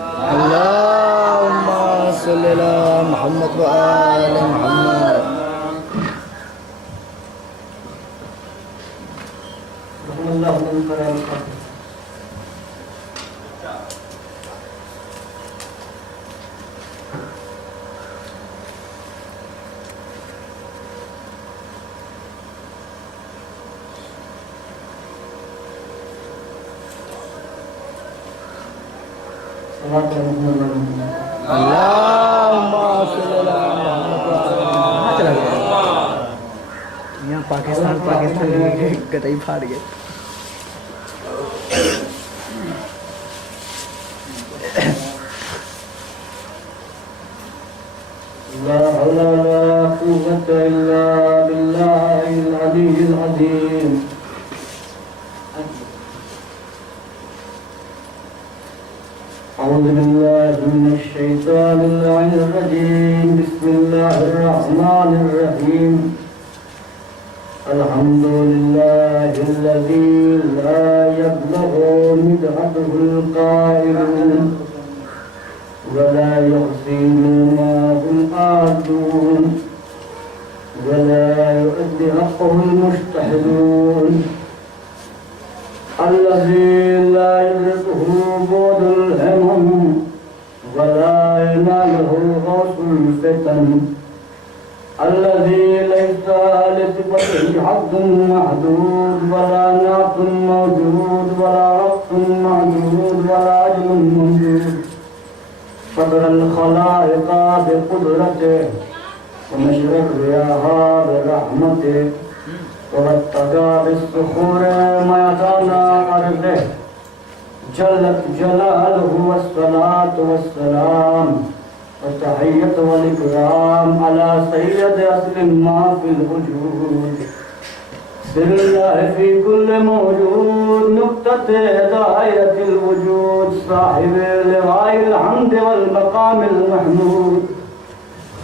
اللهم صل على محمد وآل محمد. اللهم صل على محمد وآل محمد. یہاں پاکستان گٹائی پھاڑ گئے. لا حول ولا قوة إلا بالله العلي العظيم. أعوذ بالله من الشيطان اللعين الرجيم. بسم الله الرحمن الرحيم. الحمد لله الذي لا يبلغ مدحته القائلون ولا يحسن ما هم آتون ولا يؤدي حقه المجتهدون. الذي لا يدركه بعد الهمم ولا يناله غوث الفتن. الذي ليس لصفته حد محدود ولا نعت موجود ولا رفع معدود ولا عجل موجود. فضل الخلائق بقدرته ونشر الرياح برحمته واتقى بالصخور ما يطعنا أرضه. جلت جلاله والصلاة والسلام والتحية والإكرام على سيد أصل ما في الوجود. سر الله في كل موجود نقطة دائرة الوجود صاحب لواء الحمد والمقام المحمود.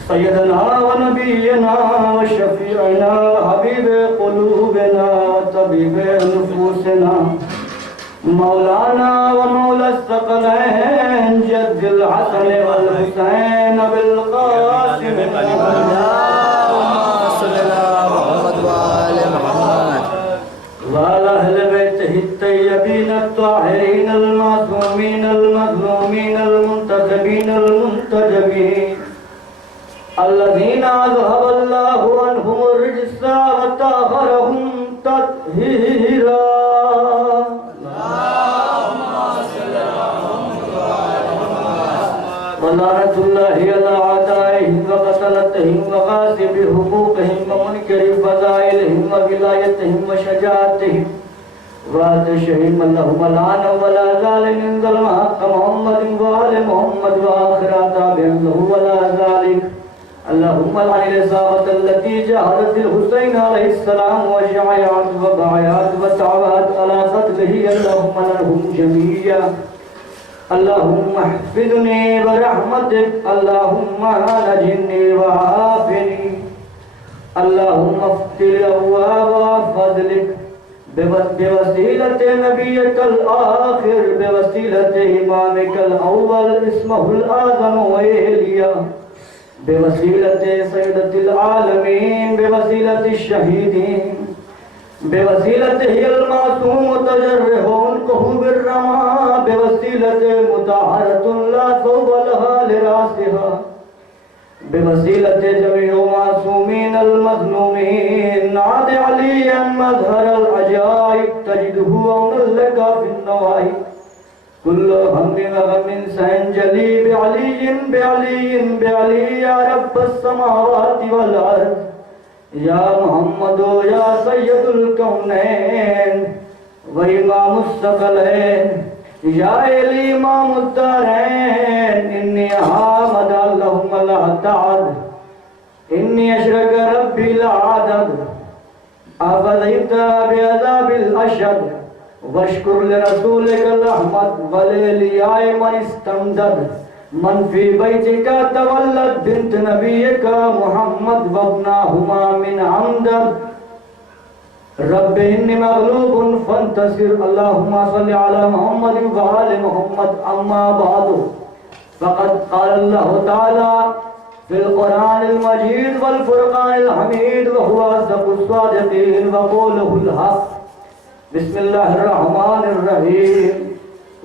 سيدنا ونبينا وشفيعنا وحبيب قلوبنا وطبيب نفوسنا مولانا ومولى الثقلين جد الحسن والحسين بالقاسم. اللهم صل على محمد وآل محمد وعلى أهل بيته الطيبين الطاهرين المعصومين المظلومين المنتخبين المنتجبين الذين أذهب الله عنهم الرجس وطهرهم تطهيرا. ولعنة الله على أعدائهم وقتلتهم وغاصب حقوقهم ومنكر فضائلهم وولايتهم وشجاعتهم وعطشهم. اللهم لعنه ولا زال من ظلم حق محمد وآل محمد وآخر تابعين له ولا ذلك. اللهم لعن الإصابة التي جاهدت الحسين عليه السلام وشعيعت وبايعت وتعوات على قتله. اللهم لعنهم جميعا. اللهم احفظني برحمتك. اللهم نجني وعافني. اللهم افتح أبواب فضلك بوسيلة نبيك الآخر بوسيلة إمامك الأول اسمه الأعظم وإيليا بوسيلة سيدة العالمين بوسيلة الشهيدين بوسيلته المعصوم متجرح عنقه بالرماء بوسيلة مطهرة لا ثوب لها لراسها بوسيلة جميع معصومين المظلومين. عاد عليا مظهر العجائب تجده عونا لك في النواهي. كل هم وغم سينجلي بعلي بعلي بعلي يا رب السماوات والأرض يا محمد يا سيد الكونين وإمام الثقلين يا الإمام الدارين. إني حامد اللهم لا تعد إني أشرك ربي لا عدد أفضيت بعذاب الأشد واشكر لرسولك الرحمة وللياء من استمدد من في بيتك تولد بنت نبيك محمد وابناهما من عمدد. رب إني مغلوب فانتصر. اللهم صل على محمد وآل محمد. أما بعد فقد قال الله تعالى في القرآن المجيد والفرقان الحميد وهو أصدق الصادقين وقوله الحق. بسم الله الرحمن الرحيم.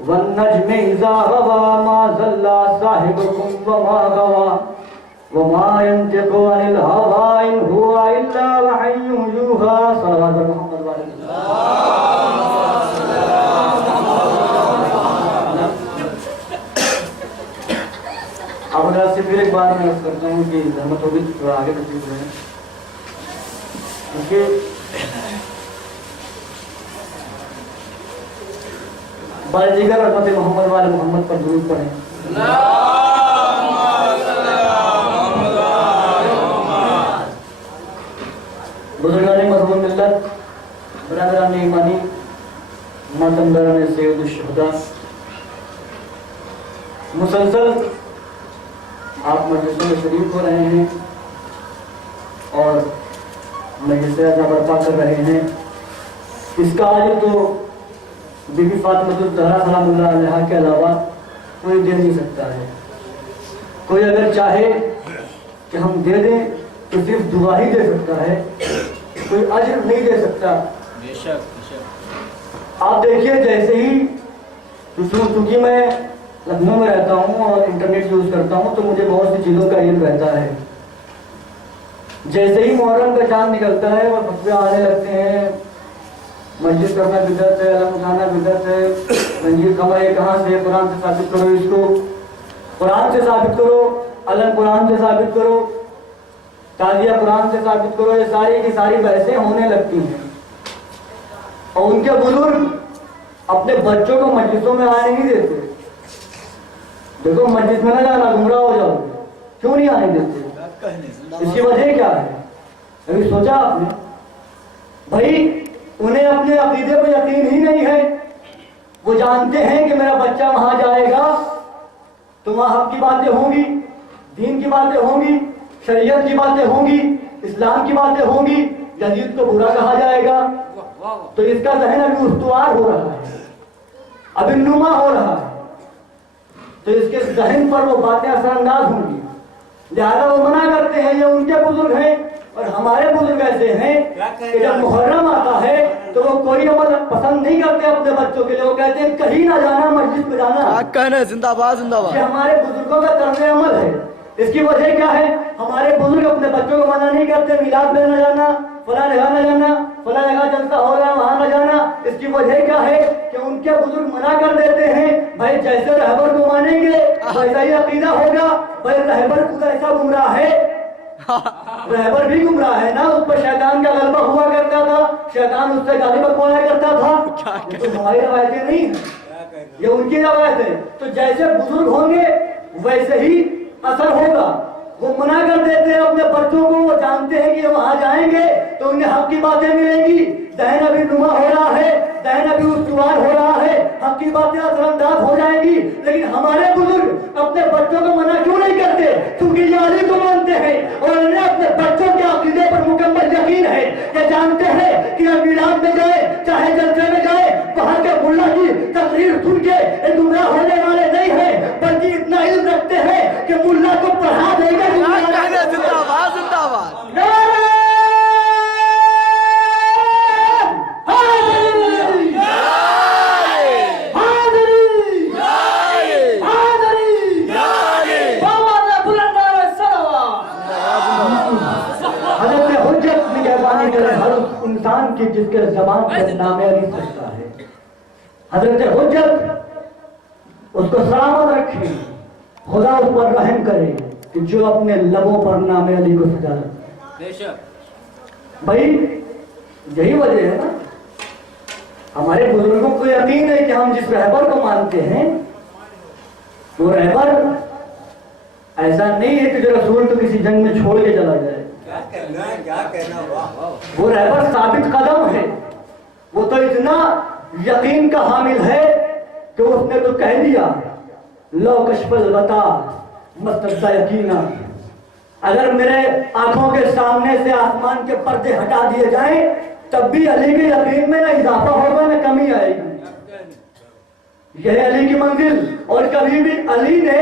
والنجم إذا غوى ما ضل صاحبكم وما غوى وما ينطق عن الهوى إن هو إلا وحي يوحى. صلوات محمد وعلى آله. اب اللہ سے پھر ایک بار میں عرض کرتا ہوں کہ زحمت ہوگی تھوڑا آگے تشریف لیں، کیونکہ بالجگر رحمت محمد والے محمد پر درود پڑھیں. بزرگان مذہب ملت، برادران ایمانی، ماتمداران سید الشہداء، مسلسل آپ مجلسوں میں شریک ہو رہے ہیں اور مجلس اعزا برپا کر رہے ہیں. اس کا عالم تو بی بی فاطمہ الزہرا سلام اللہ علیہا کے علاوہ کوئی دے نہیں سکتا ہے. کوئی اگر چاہے کہ ہم دے دیں تو صرف دعا ہی دے سکتا ہے، کوئی اجر نہیں دے سکتا. آپ دیکھیے جیسے ہی چونکہ میں لکھنؤ میں رہتا ہوں اور انٹرنیٹ یوز کرتا ہوں تو مجھے بہت سی چیزوں کا علم رہتا ہے. جیسے ہی محرم کا چاند نکلتا ہے اور فتوے آنے لگتے ہیں، مسجد کرنا بدعت ہے، علم اٹھانا بدعت ہے، رنجید خبر یہ کہاں سے، قرآن سے ثابت کرو، اس کو قرآن سے ثابت کرو، علم قرآن سے ثابت کرو، تعزیہ قرآن سے ثابت کرو، یہ ساری کی ساری بحثیں ہونے لگتی ہیں. اور ان کے بزرگ اپنے بچوں کو مجلسوں میں آنے نہیں دیتے. دیکھو مسجد میں نہ جانا، گمراہ ہو جاؤ. کیوں نہیں آنے دیتے؟ اس کی وجہ کیا ہے؟ ابھی سوچا آپ نے؟ بھائی انہیں اپنے عقیدے پر یقین ہی نہیں ہے. وہ جانتے ہیں کہ میرا بچہ وہاں جائے گا تو وہاں حق کی باتیں ہوں گی، دین کی باتیں ہوں گی، شریعت کی باتیں ہوں گی، اسلام کی باتیں ہوں گی، یزید کو برا کہا جائے گا. تو اس کا ذہن ابھی استوار ہو رہا ہے، ابھی نما ہو رہا ہے، تو اس کے ذہن پر وہ باتیں اثر انداز ہوں گی. لہٰذا وہ منع کرتے ہیں. یہ ان کے بزرگ ہیں اور ہمارے بزرگ ایسے ہیں کہ جب محرم آتا ہے تو وہ کوئی عمل پسند نہیں کرتے اپنے بچوں کے لیے. وہ کہتے ہیں کہیں نہ جانا، مسجد میں جانا. زندہ باد زندہ باد. یہ ہمارے بزرگوں کا طرز عمل ہے. اس کی وجہ کیا ہے؟ ہمارے بزرگ اپنے بچوں کو منع نہیں کرتے میلاد میں نہ جانا، فلاں جگہ نہ جانا، فلاں جگہ جلسہ ہو رہا ہے وہاں نہ جانا. اس کی وجہ کیا ہے کہ ان کے بزرگ منع کر دیتے ہیں. بھائی جیسے رہبر کو مانیں گے ویسا ہی عقیدہ ہوگا. بھائی رہبر خود ایسا گمراہ ہے، رہبر بھی گمراہ ہے نا. اس پر شیطان کا غلبہ ہوا کرتا تھا، شیطان اس سے غالب پایا کرتا تھا. یہ تو ہماری روایتیں نہیں ہیں، یہ ان کی روایت ہے. تو جیسے بزرگ ہوں گے ویسے ہی اثر ہوگا. وہ منع کر دیتے ہیں اپنے بچوں کو. وہ جانتے ہیں کہ وہاں جائیں گے تو انہیں حق کی باتیں ملیں گی. ذہن ابھی نما ہو رہا ہے، ذہن ابھی استوار ہو رہا ہے، حق کی باتیں اثر انداز ہو جائیں گی. لیکن ہمارے بزرگ اپنے بچوں کو منع کیوں نہیں کرتے؟ کیونکہ یہ علی کو مانتے ہیں اور انہیں اپنے بچوں کے عقیدے پر مکمل یقین ہے. یہ جانتے ہیں کہ میلاد میں جائے چاہے جلسے میں جائے، وہاں کے ملا کی تقریر سن کے گمراہ ہونے والے نہیں ہیں، بلکہ اتنا علم رکھتے ہیں کہ ملا کو پڑھا دے گا. زندہ باد زندہ باد. ہر انسان کی جس کے زبان پر نام علی سجتا ہے، حضرت حجت اس کو سلامت رکھے، خدا اس پر رحم کرے کہ جو اپنے لبوں پر نام علی کو سجا رکھے. بھائی یہی وجہ ہے نا، ہمارے بزرگوں کو یقین ہے کہ ہم جس رہبر کو مانتے ہیں وہ رہبر ایسا نہیں ہے کہ جو رسول کو کسی جنگ میں چھوڑ کے چلا جائے. وہ رہبر ثابت قدم ہے. وہ تو اتنا یقین کا حامل ہے کہ اس نے تو کہہ دیا لو کشف الغطا مستبدہ یقینا. اگر میرے آنکھوں کے سامنے سے آسمان کے پردے ہٹا دیے جائیں تب بھی علی کے یقین میں نہ اضافہ ہوگا نہ کمی آئے گی. یہ ہے علی کی منزل. اور کبھی بھی علی نے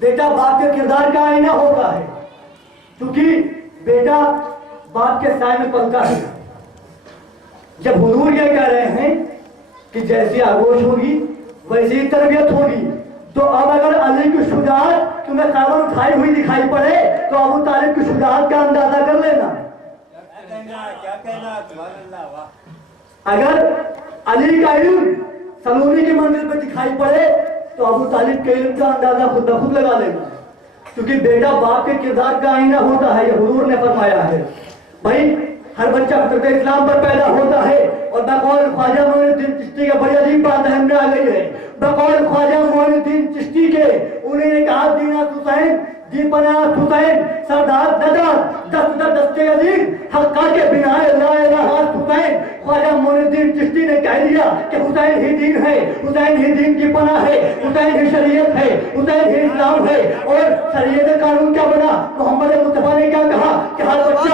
بیٹا باپ کے کردار کا آئینہ ہوتا ہے، کیونکہ بیٹا باپ کے سائے میں پلتا ہے۔ جب حضور یہ کہہ رہے ہیں کہ جیسی آگوش ہوگی ویسی تربیت ہوگی، تو اب اگر علی کی شجاعت تمہیں خیبر اٹھائی ہوئی دکھائی پڑے تو ابو طالب کی شجاعت کا اندازہ کر لینا۔ اگر علی کا علم سلومی کی منزل پہ دکھائی پڑے تو ابو طالب کے علم کا اندازہ خود بخود لگا لینا، کیونکہ بیٹا باپ کے کردار کا آئینہ ہوتا ہے، یہ حضور نے فرمایا ہے۔ بھائی ہر بچہ فطرت اسلام پر پیدا ہوتا ہے، اور بقول خواجہ معین الدین چشتی کا بڑی عجیب بات ذہن میں آ گئی ہے۔ بقول خواجہ معین الدین چشتی کے انہیں نے کہا دینا حسین دی پناہ حسین سردار ددا دست در دستے عظیم حقا کے بنا لا الہ حسین۔ خواجہ معین الدین چشتی نے کہہ دیا کہ حسین ہی دین ہے، حسین ہی دین کی پناہ ہے، حسین ہی شریعت ہے، حسین ہی اسلام ہے۔ اور شریعت قانون کیا بنا؟ محمد مصطفیٰ نے کیا کہا کہ ہر بچہ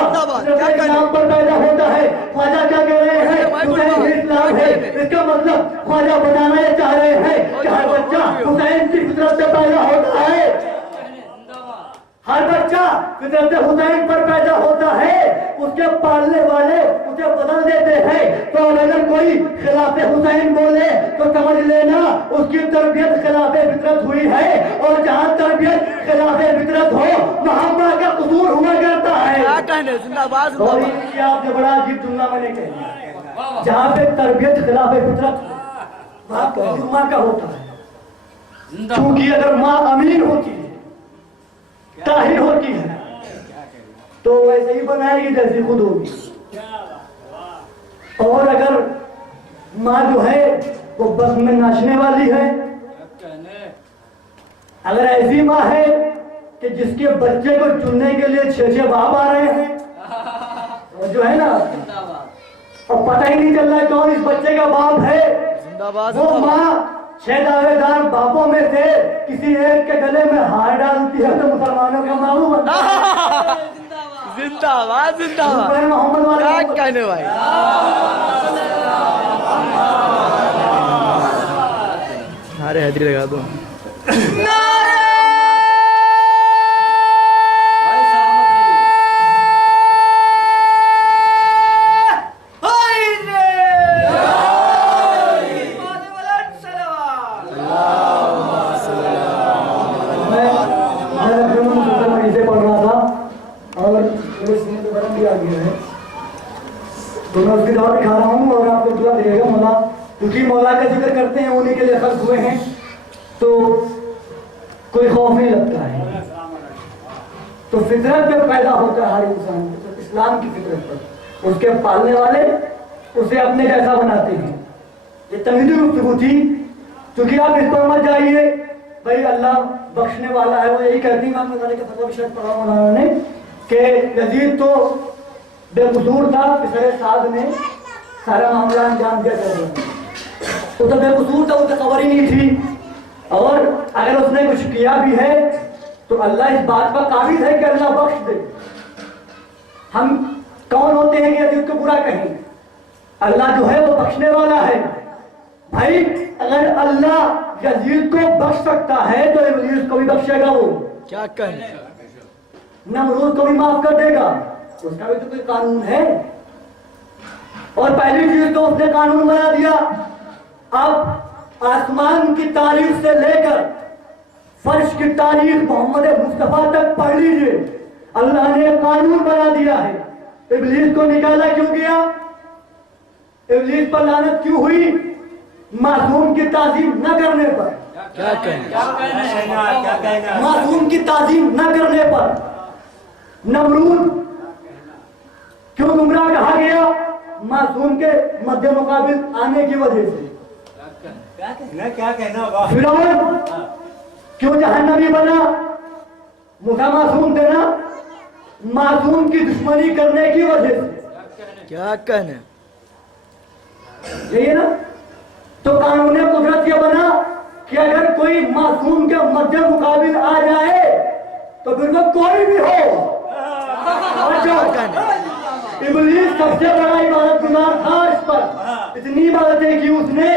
اسلام پر پیدا ہوتا ہے۔ خواجہ کیا کہہ رہے ہیں؟ حسین ہی اسلام ہے۔ اس کا مطلب خواجہ بتانا یہ چاہ رہے ہیں کہ ہر بچہ حسین کی فطرت سے پیدا ہوتا ہے، ہر بچہ فطرت حسین پر پیدا ہوتا ہے، اس کے پالنے والے اسے بدل دیتے ہیں۔ تو اگر کوئی خلاف حسین بولے تو سمجھ لینا اس کی تربیت خلاف فطرت ہوئی ہے، اور جہاں تربیت خلاف فطرت ہو وہاں ماں کا قصور ہوا کرتا ہے۔ اور اس کی آپ نے بڑا عجیب جملہ میں نے کہا، جہاں پہ تربیت خلاف فطرت ہو وہاں قصور ماں کا ہوتا ہے، کیونکہ اگر ماں امین ہوتی ہے، طاہر ہوتی ہے، تو ویسے ہی بنائے گی جیسی خود ہوگی۔ اور اگر ماں جو ہے وہ بس میں ناچنے والی ہے، اگر ایسی ماں ہے کہ جس کے بچے کو چننے کے لیے 6 باپ آ رہے ہیں، اور جو ہے نا اور پتہ ہی نہیں چل رہا ہے کون اس بچے کا باپ ہے، وہ ماں 6 دعوے دار باپوں میں سے کسی ایک کے گلے میں ہار ڈالتی ہے تو مسلمانوں کا ماموں بنتا ہے۔ زندہ باد زندہ باد محمد والا کیا کہنے بھائی، نعرے حیدری لگا دو۔ تو میں اس کی دعا دکھا رہا ہوں اور آپ کو دعا دے گا مولا، کیونکہ مولا کا ذکر کرتے ہیں انہیں کے لیے خلق ہوئے ہیں تو کوئی خوف نہیں لگتا ہے۔ تو فطرت پہ پیدا ہوتا ہے ہر انسان کو، اسلام کی فطرت پر، اس کے پالنے والے اسے اپنے جیسا بناتے ہیں۔ یہ تمہیدی گفتگو تھی، کیونکہ آپ اس پر مت جائیے بھائی اللہ بخشنے والا ہے، وہ یہی کہتی ہیں، میں نے فتویٰ بھی شاید پڑھا مولانا نے کہ یزید تو بے قصور تھا، پسر سعد نے سارا معاملہ انجام دیا کر دیا، وہ تو بے قصور تھا، اسے خبر ہی نہیں تھی، اور اگر اس نے کچھ کیا بھی ہے تو اللہ اس بات پر قابل ہے کہ اللہ بخش دے۔ ہم کون ہوتے ہیں کہ یزید کو برا کہیں؟ اللہ جو ہے وہ بخشنے والا ہے۔ بھائی اگر اللہ یزید کو بخش سکتا ہے تو ابلیس کو بھی بخشے گا، وہ کیا کہنے، نمرود کو بھی معاف کر دے گا، اس کا بھی تو کوئی قانون ہے۔ اور پہلی چیز تو اس نے قانون بنا دیا، اب آسمان کی تاریخ سے لے کر فرش کی تاریخ محمد مصطفیٰ تک پڑھ لیجئے، اللہ نے قانون بنا دیا ہے۔ ابلیس کو نکالا کیوں گیا؟ ابلیس پر لعنت کیوں ہوئی؟ معصوم کی تعظیم نہ کرنے پر، کیا کہنے، معصوم کی تعظیم نہ کرنے پر۔ نمرود کیوں گمراہ کہا گیا؟ معصوم کے مد مقابل آنے کی وجہ سے۔ فرعون کیوں جہنمی بنا؟ موسیٰ معصوم تھے نا، معصوم کی دشمنی کرنے کی وجہ سے۔ کیا کہنے، یہی ہے نا؟ تو قانون قدرت یہ بنا کہ اگر کوئی معصوم کے مد مقابل آ جائے تو پھر وہ کوئی بھی ہو۔ ابلیس سب سے بڑا عبادت گزار تھا، اس پر اتنی عبادتیں کی اس نے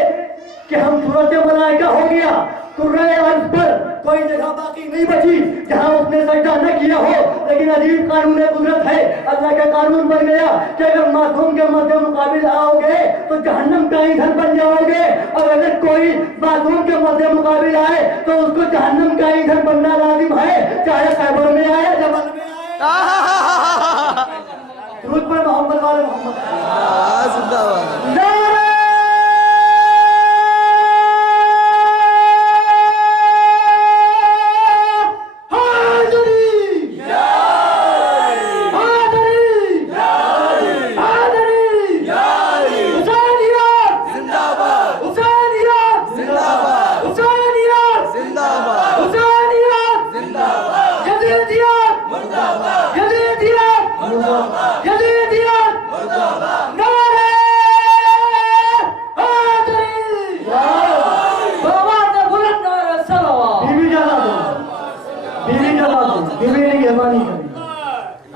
کہ ہم صورت ملائکہ ہو گیا، قرۂ ارض پر کوئی جگہ باقی نہیں بچی جہاں اس نے سجدہ نہ کیا ہو. لیکن عجیب قانون قدرت ہے, اللہ کا قانون بن گیا کہ اگر معصوم کے مد مقابل آؤ گے تو جہنم کا ایندھن بن جاؤ گے, اور اگر کوئی معصوم کے مد مقابل آئے تو اس کو جہنم کا ایندھن بننا لازم ہے, چاہے خیبر میں آئے جبل میں آئے. درود پر محمد والے محمد. زندہ باد.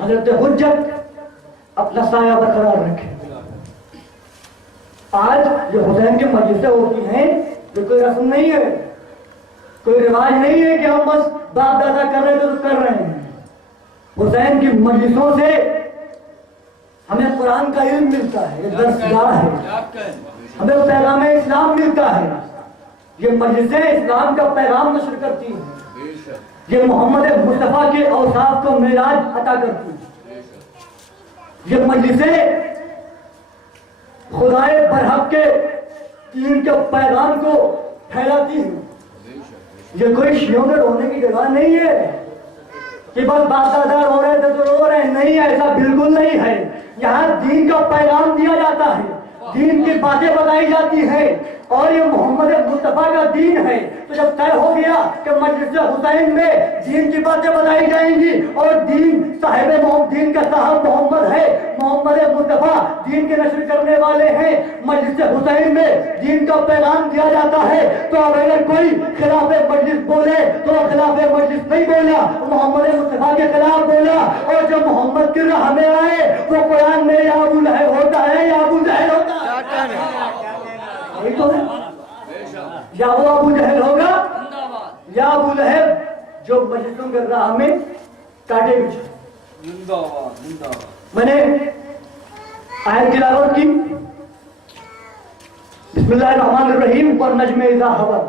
حضرت حجت اپنا سایہ برقرار رکھے. آج جو حسین کی مجلسیں ہوتی ہیں یہ کوئی رسم نہیں ہے, کوئی رواج نہیں ہے کہ ہم بس باپ دادا کر رہے تو کر رہے ہیں. حسین کی مجلسوں سے ہمیں قرآن کا علم ملتا ہے, یہ درسگاہ ہے, ہمیں پیغام اسلام ملتا ہے. یہ مجلسیں اسلام کا پیغام نشر کرتی ہیں, یہ محمد مصطفیٰ کے اوصاف کو معراج عطا کرتی ہیں. یہ مجلسیں خدائے برحق کے دین کے پیغام کو پھیلاتی ہیں. یہ کوئی شیعوں میں رونے کی جگہ نہیں ہے کہ بس باپ دادا رو رہے تھے تو رو رہے ہیں. نہیں, ایسا بالکل نہیں ہے. یہاں دین کا پیغام دیا جاتا ہے, دین کی باتیں بتائی جاتی ہیں, اور یہ محمد مصطفیٰ کا دین ہے. تو جب طے ہو گیا کہ مجلس حسین میں دین کی باتیں بتائی جائیں گی اور دین دین کا صاحب محمد ہے, محمد مصطفیٰ دین کے نشر کرنے والے ہیں, مجلس حسین میں دین کا پیغام دیا جاتا ہے, تو اب اگر کوئی خلاف مجلس بولے تو خلاف مجلس نہیں بولا, محمد مصطفیٰ کے خلاف بولا. اور جو محمد کی راہ میں آئے وہ قرآن میں یا ابو لہب ہوتا ہے یا ابو جہل ہوتا ہے, یا وہ ابو جہل ہوگا یا ابو لہب جو مجلسوں کے راہ میں کاٹے بچھے. میں نے آیت تلاوت کی, بسم اللہ الرحمن الرحیم, والنجم اذا ہوا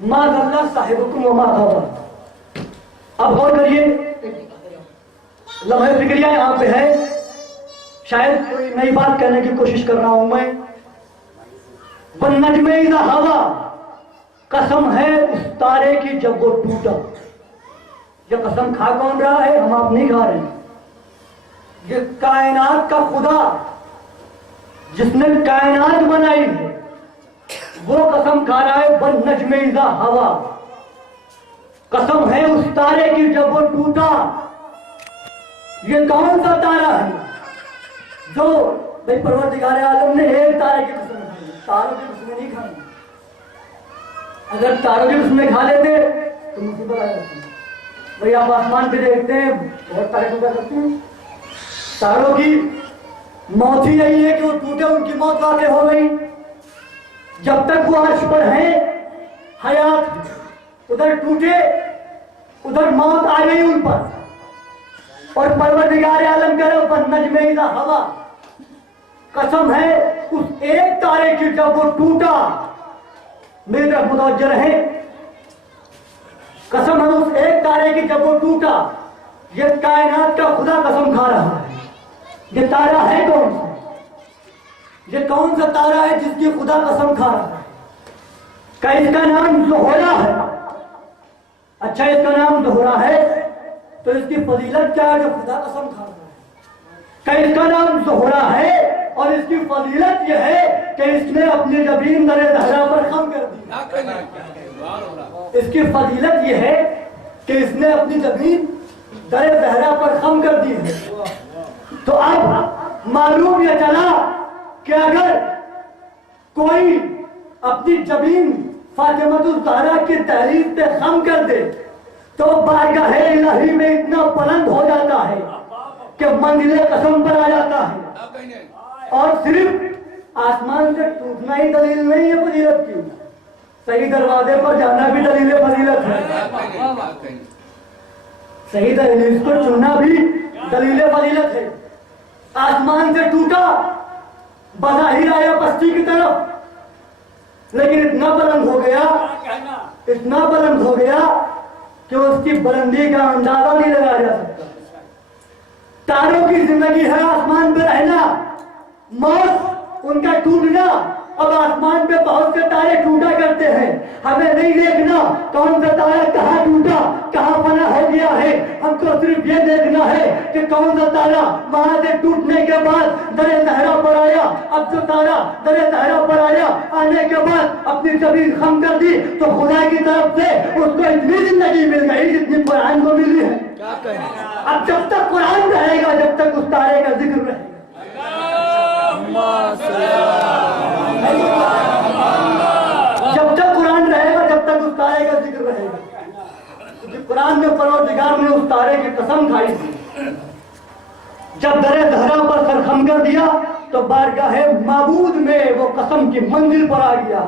ما ضل صاحبکم وما غوى. اب غور کریے, لمحہ فکریہ یہاں پہ ہے, شاید کوئی نئی بات کہنے کی کوشش کر رہا ہوں میں. والنجم اذا ہوا, قسم ہے اس تارے کی جب وہ ٹوٹا. یہ قسم کھا کون رہا ہے؟ ہم آپ نہیں کھا رہے ہیں. یہ کائنات کا خدا جس نے کائنات بنائی ہے وہ قسم کھا رہا ہے والنجم اذا ہوا. قسم ہے اس تارے کی جب وہ ٹوٹا. یہ کون سا تارا ہے جو بھائی پروردگار عالم نے ایک تارے کی قسم کھائی, تاروں کی قسمیں نہیں کھائی. اگر تاروں کی قسمیں کھا لیتے تو مصیبت آ جاتی. بھائی آپ آسمان پہ دیکھتے ہیں بہت تارے ٹوٹا کرتے ہیں, تاروں کی موت ہی یہی ہے کہ وہ ٹوٹے, ان کی موت واقع ہو گئی. جب تک وہ عرش پر ہیں حیات, ادھر ٹوٹے ادھر موت آ گئی ان پر. اور پروردگار عالم کرے والنجم اذا ہوا, قسم ہے اس ایک تارے کی جب وہ ٹوٹا. میری طرف متوجہ رہے, قسم ہے اس ایک تارے کی جب وہ ٹوٹا. یہ کائنات کا خدا قسم کھا رہا ہے. یہ تارا ہے کون سا؟ یہ کون سا تارا ہے جس کی خدا قسم کھا رہا ہے؟ کہ اس کا نام زہرہ ہے. اچھا, اس کا نام زہرہ ہے تو اس کی فضیلت کیا ہے جو خدا قسم کھا رہا ہے؟ کہ اس کا نام زہرہ ہے اور اس کی فضیلت یہ ہے کہ اس نے اپنی جبین در زہرا پر خم کر دی. اس کی فضیلت یہ ہے کہ اس نے اپنی جبین در زہرا پر خم کر دی ہے. تو اب معلوم یہ چلا کہ اگر کوئی اپنی جبین فاطمۃ الزہرا کی تحریف پہ خم کر دے تو بارگاہ الہی میں اتنا بلند ہو جاتا ہے کہ منزل قسم پر آ جاتا ہے. اور صرف آسمان سے ٹوٹنا ہی دلیل نہیں ہے فضیلت کی, صحیح دروازے پر جانا بھی دلیل فضیلت ہے، صحیح دہلیز کو چننا بھی دلیل فضیلت ہے۔ آسمان سے ٹوٹا، بظاہر آیا پستی کی طرف، لیکن اتنا بلند ہو گیا، اتنا بلند ہو گیا کہ اس کی بلندی کا اندازہ نہیں لگایا جا سکتا۔ تاروں کی زندگی ہے آسمان پہ رہنا، موت ان کا ٹوٹنا۔ اب آسمان پہ بہت سے تارے ٹوٹا کرتے ہیں، ہمیں نہیں دیکھنا کون سا تارا کہاں ٹوٹا، کہاں فنا ہو گیا ہے، ہم کو صرف یہ دیکھنا ہے کہ کون سا تارا وہاں سے ٹوٹنے کے بعد در صحرا پر آیا۔ اب جو تارا در صحرا پر آیا، آنے کے بعد اپنی زمین خم کر دی تو خدا کی طرف سے اس کو اتنی زندگی مل گئی جتنی قرآن کو ملی ہے۔ اب جب تک قرآن رہے گا، جب تک اس تارے کا ذکر رہے گا، جب تک قرآن رہے گا، جب تک اس تارے کا ذکر رہے گا۔ کیونکہ قرآن میں پروردگار نے اس تارے کی قسم کھائی تھی، جب در صحرا پر سر خم کر دیا تو بارگاہ معبود میں وہ قسم کی منزل پر آ گیا۔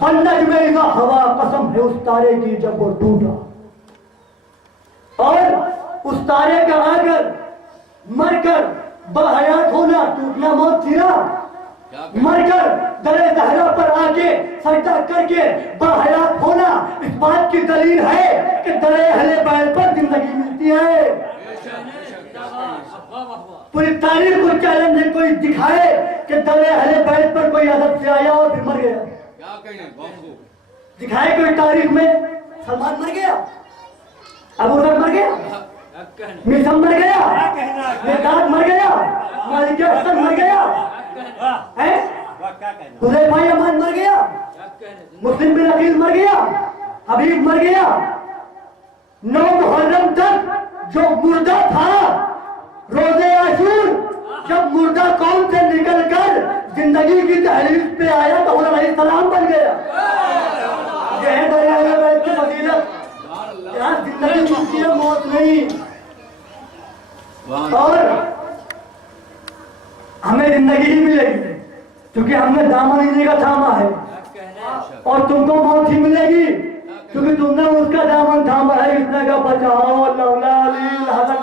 والنجم اذا ہوا، قسم ہے اس تارے کی جب وہ ٹوٹا۔ اور اس تارے کا آ کر مر کر باحیات ہونا، ٹوٹنا موت تھی نا، مر کر در صحرا پر آ کے سجدہ کر کے باحیات ہونا اس بات کی دلیل ہے کہ در اہل بیت پر زندگی ملتی ہے۔ پوری تاریخ کو چیلنج ہے، کوئی دکھائے کہ در اہل بیت پر کوئی عذاب سے آیا اور پھر مر گیا، دکھائے کوئی تاریخ میں۔ سلمان مر گیا، ابو بکر مر گیا، میثم مر گیا، مقداد مر گیا، مالک حسن مر گیا، حذیفہ یمان مر گیا، مسلم بن عقیل مر گیا، حبیب مر گیا۔ 9 محرم تک جو مردہ تھا، روزے عاشور جب مردہ قوم سے نکل کر زندگی کی دہلیز پہ آیا تو علیہ السلام بن گیا۔ یہ ہے در اہل بیت کی فضیلت، یہاں زندگی ملتی ہے، موت نہیں۔ اور ہمیں زندگی ہی ملے گی کیونکہ ہم نے دامن انہیں کا تھاما ہے، اور تم کو موت ہی ملے گی کیونکہ تم نے اس کا دامن تھاما ہے۔ اس نے کہا بچاؤ لولا علی لہذا،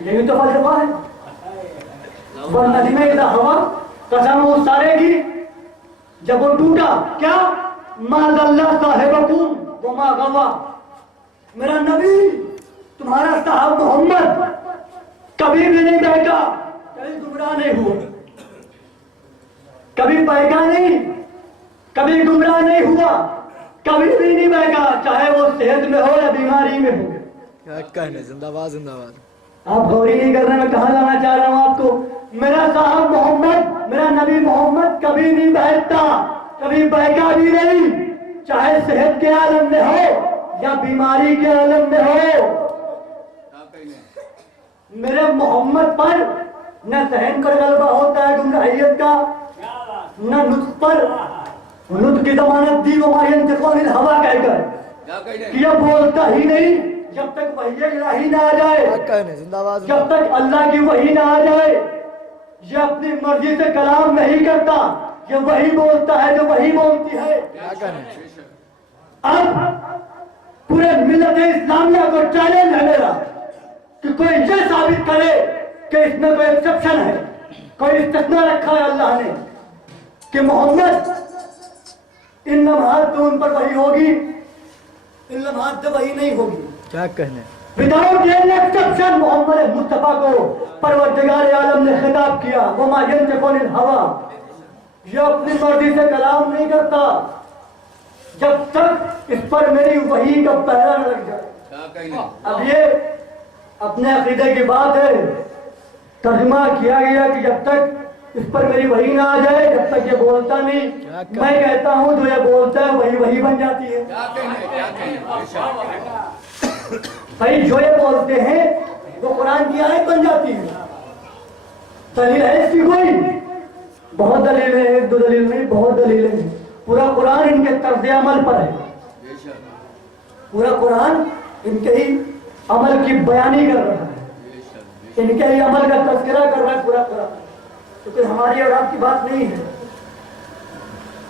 یہی تو فلسفہ ہے۔ والنجم اذا ہوا، قسم اس تارے کی جب وہ ٹوٹا، کیا ما ضل صاحبکم وما غوا، میرا نبی تمہارا صاحب محمد کبھی بھی نہیں بہکا، کبھی گمراہ نہیں ہوا، کبھی بہکا نہیں، کبھی گمراہ نہیں ہوا، کبھی بھی نہیں بہکا، چاہے وہ صحت میں ہو یا بیماری میں ہو۔ کیا کہنے، زندہ باد زندہ باد۔ آپ غوری نہیں کر رہے، میں کہاں لانا چاہ رہا ہوں آپ کو۔ میرا صاحب محمد، میرا نبی محمد کبھی نہیں بہکتا، کبھی بہکا بھی نہیں، چاہے صحت کے عالم میں ہو یا بیماری کے عالم میں ہو۔ میرے محمد پر نہ ذہن پر غلبہ ہوتا ہے گمراہیت کا، نہ نطق پر، نطق کی ضمانت دی وما ينطق عن الهوى کہہ کر کہ یہ بولتا ہی نہیں جب تک وحی الہی نہ آ جائے، جب تک اللہ کی وحی نہ آ جائے۔ یہ اپنی مرضی سے کلام نہیں کرتا، یہ وہی بولتا ہے جو وہی بولتی ہے۔ اب پورے ملت اسلامیہ کو چیلنج ہے میرا کہ کوئی یہ ثابت کرے کہ اس میں کوئی ایکسپشن ہے، کوئی استثناء رکھا ہے اللہ نے کہ محمد ان لمحات تو ان پر وحی ہوگی، ان لمحات سے وحی نہیں ہوگی۔ کیا کہنے، وداؤٹ اینی ایکسپشن محمد مصطفیٰ کو پروردگار عالم نے خطاب کیا، وما ينطق عن الهوى، یہ اپنی مرضی سے کلام نہیں کرتا جب تک اس پر میری وحی کا پہرا نہ لگ جائے۔ اب یہ اپنے عقیدے کی بات ہے، ترجمہ کیا گیا کہ جب تک اس پر میری وحی نہ آ جائے جب تک یہ بولتا نہیں۔ میں کہتا ہوں جو یہ بولتا ہے وہی وحی بن جاتی ہے۔ بھائی جو یہ بولتے ہیں وہ قرآن کی آیت بن جاتی ہے۔ دلیل ہے اس کی کوئی؟ بہت دلیل ہے، ایک دو دلیل نہیں، بہت دلیلیں ہیں۔ پورا قرآن ان کے طرز عمل پر ہے، پورا قرآن ان کے ہی عمل کی بیانی کر رہا ہے، ان کے ہی عمل کا تذکرہ کر رہا ہے پورا قرآن، کیونکہ ہماری اور آپ کی بات نہیں ہے۔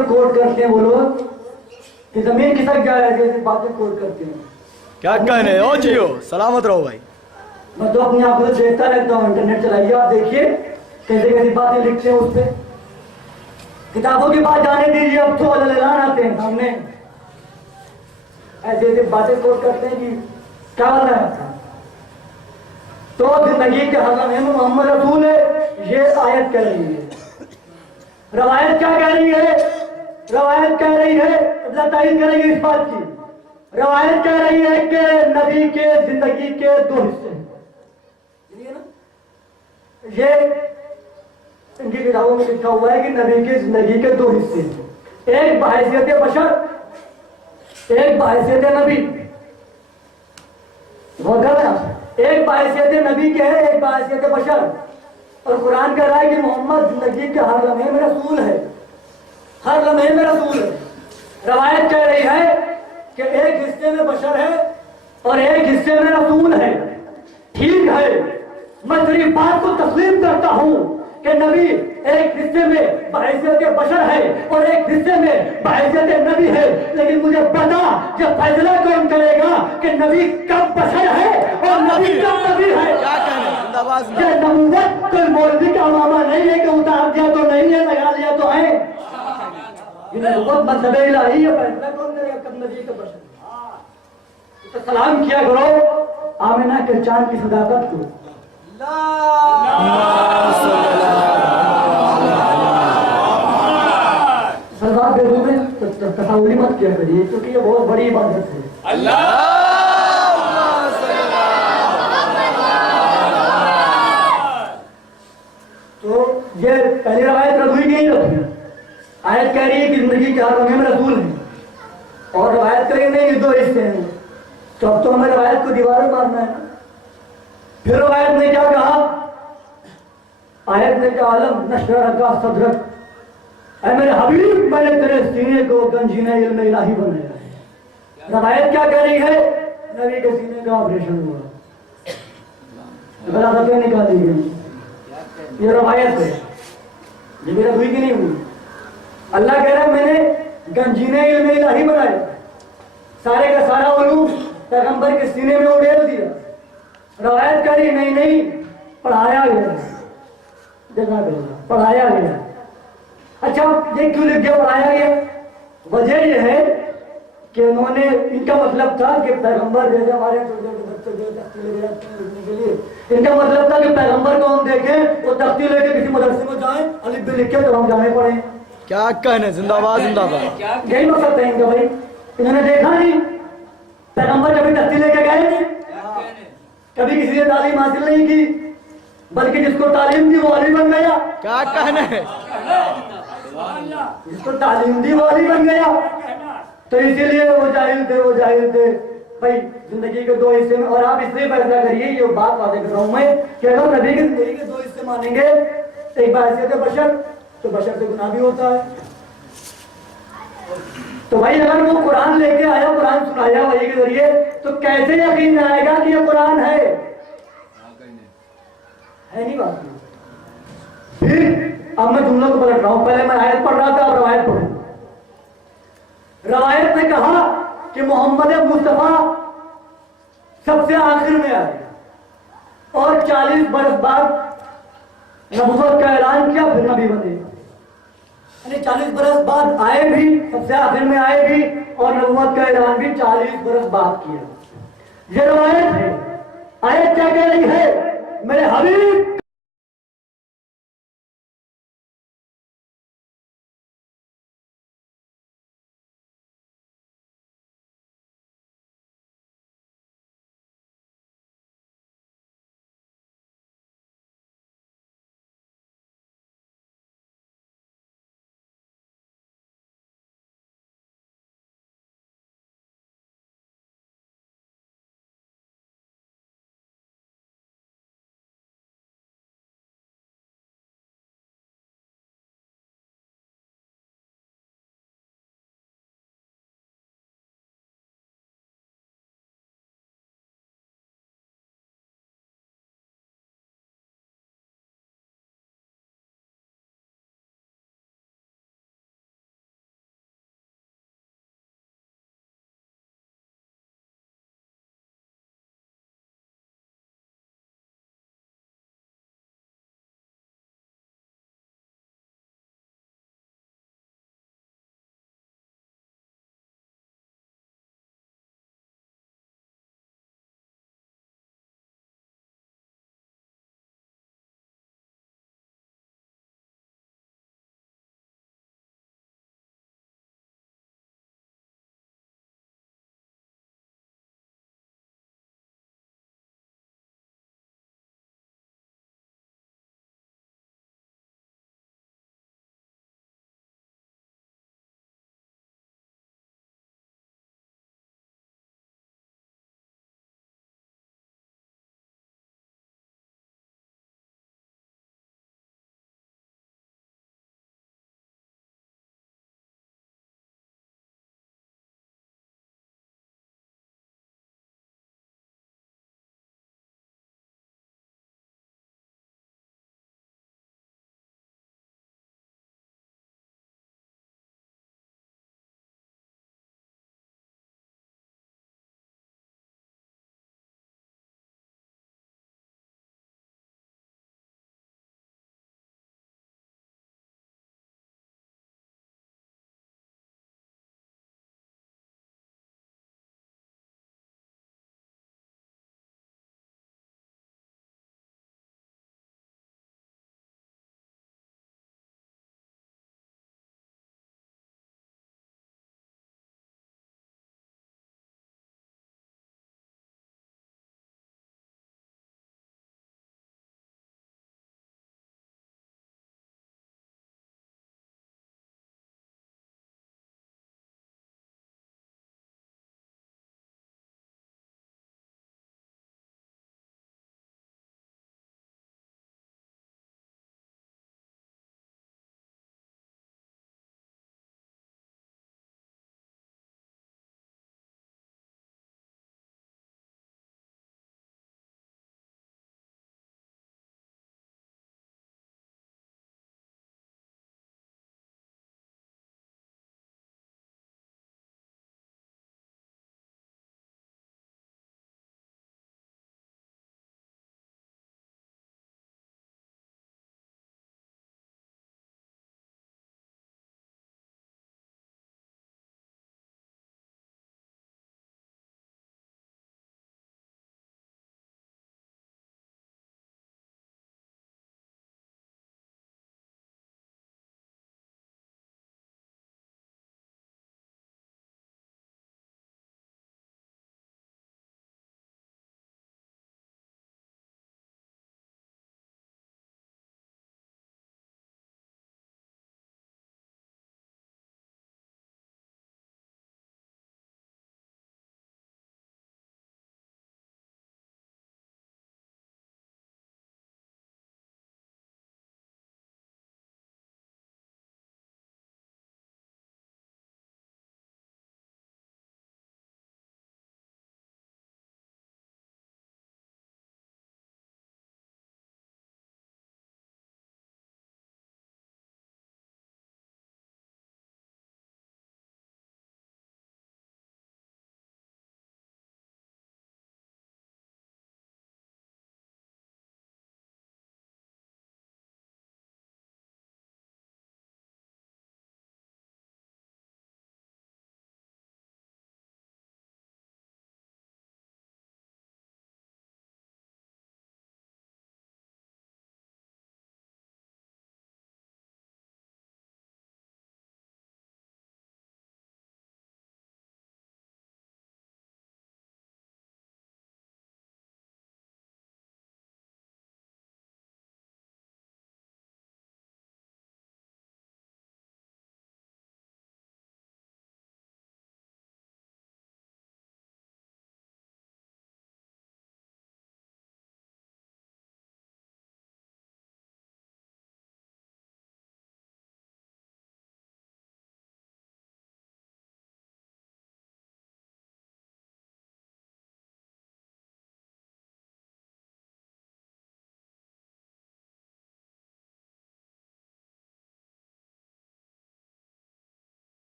باتیں کوٹ کرتے ہیں وہ لوگ کہ زمین کھسک جائے ایسی باتیں کوٹ کرتے ہیں. کیا کہنے او جیو سلامت رہو بھائی. میں تو اپنے آپ کو دیکھتا رہتا ہوں. انٹرنیٹ چلائیے آپ دیکھیے کیسے کیسی باتیں لکھتے ہیں اس پہ. کتابوں کی بات جانے دیجیے, اب تو اعلان آتے ہیں سامنے ایسے ایسے باتیں کوٹ کرتے ہیں کہ کیا بات ہے. تو زندگی کے حق میں محمد رسول ہے یہ آیت کہہ رہی ہے. روایت کیا کہہ رہی ہے؟ روایت کہہ رہی ہے, تعین کریں گے اس بات کی. روایت کہہ رہی ہے کہ نبی کے زندگی کے 2 حصے ہیں. یہ ان کی کتابوں میں لکھا ہوا ہے کہ نبی کی زندگی کے 2 حصے ہیں. ایک بحیثیت بشر, ایک بحیثیت نبی. غور کر رہے ہیں, ایک بحیثیت نبی کے ہے, ایک بحیثیت بشر. اور قرآن کہہ رہا ہے کہ محمد زندگی کے ہر لمحے میں رسول ہے, ہر لمحے میں رسول ہے. روایت کہہ رہی ہے کہ ایک حصے میں بشر ہے اور ایک حصے میں رسول ہے. ٹھیک ہے, میں تیری بات کو تسلیم کرتا ہوں کہ نبی ایک حصے میں بحیثیت بشر ہے اور ایک حصے میں بحیثیت نبی ہے. لیکن مجھے پتا کہ فیصلہ کون کرے گا کہ نبی کب بشر ہے اور نبی کب نبی ہے. کیا کہنے زندہ باد. یہ نبوت کوئی مولوی کا امامہ نہیں ہے کہ اتار دیا تو نہیں ہے, لگا لیا تو ہے. یہ نبوت مذہب الہی ہے. فیصلہ کون کرے گا کب نبی کب بشر. تو سلام کیا کرو آمنہ کے چاند کی صداقت کو. سردار بیرو میں تصوری مت کیا کریے کیونکہ یہ بہت بڑی عبادت ہے. تو یہ پہلی روایت رسول کی نہیں رکھی. آیت کہہ رہی ہے کہ زندگی کے ہر لمحے میں رسول ہیں, اور روایت کریں نہیں یہ 2 حصے ہیں. تو اب تو ہمیں روایت کو دیواریں مارنا ہے. پھر روایت نے کیا کہا؟ آیت نے کہا عالم نشرح کا صدرک, اے میرے حبیب میں نے تیرے سینے کو گنجینہ علم الہی بنایا ہے. روایت کیا کہہ رہی ہے؟ نبی کے سینے کا آپریشن ہوا, غلطیں نکالی گئی. یہ روایت ہے, یہ میرا ہوئی کہ نہیں ہوئی. اللہ کہہ رہا ہے میں نے گنجینہ علم الہی بنایا, سارے کا سارا علوم پیغمبر کے سینے میں اڑیل دیا. روایت کہہ رہی نہیں پڑھایا گیا, جزاک اللہ, پڑھایا گیا. اچھا یہ کیوں لکھ گیا پڑھایا گیا؟ وجہ یہ ہے کہ انہوں نے, ان کا مطلب تھا کہ پیغمبر جیسے ہمارے بچے جو تختی لے لکھنے کے لیے, ان کا مطلب تھا کہ پیغمبر کو ہم دیکھیں وہ تختی لے کے کسی مدرسے میں جائیں الف ب لکھ کے تو ہم جانے پڑیں. کیا کہنے زندہ باد زندہ باد. یہی مقصد ہے ان کا بھائی. انہوں نے دیکھا نہیں, پیغمبر کبھی تختی لے کے گئے نہیں, کبھی کسی نے تعلیم حاصل نہیں کی, بلکہ جس کو تعلیم دی وہ علی بن گیا. کیا کہنے جس کو تعلیم دی وہ علی بن گیا. تو اسی لیے وہ جاہل تھے بھائی زندگی کے 2 حصے میں. اور آپ اس لیے فیصلہ کریے, یہ بات واضح کر رہا ہوں میں کہ اگر نبی کی زندگی کے 2 حصے مانیں گے, ایک بحیثیت بشر تو بشر سے گناہ بھی ہوتا ہے. تو بھائی اگر وہ قرآن لے کے آیا, قرآن سنایا وحی کے ذریعے, تو کیسے یقین آئے گا کہ یہ قرآن ہے نہیں بات. پھر اب میں تم لوگ کو پلٹ رہا ہوں, پہلے میں آیت پڑھ رہا تھا, اب روایت پڑھوں. روایت نے کہا کہ محمد مصطفیٰ سب سے آخر میں آئے اور 40 برس بعد نبوت کا اعلان کیا, پھر نبی بنے. یعنی 40 برس بعد آئے بھی, سب سے آخر میں آئے بھی, اور نبوت کا اعلان بھی 40 برس بعد کیا. یہ روایت ہے. آیت کیا کہہ رہی ہے؟ میرے حبیب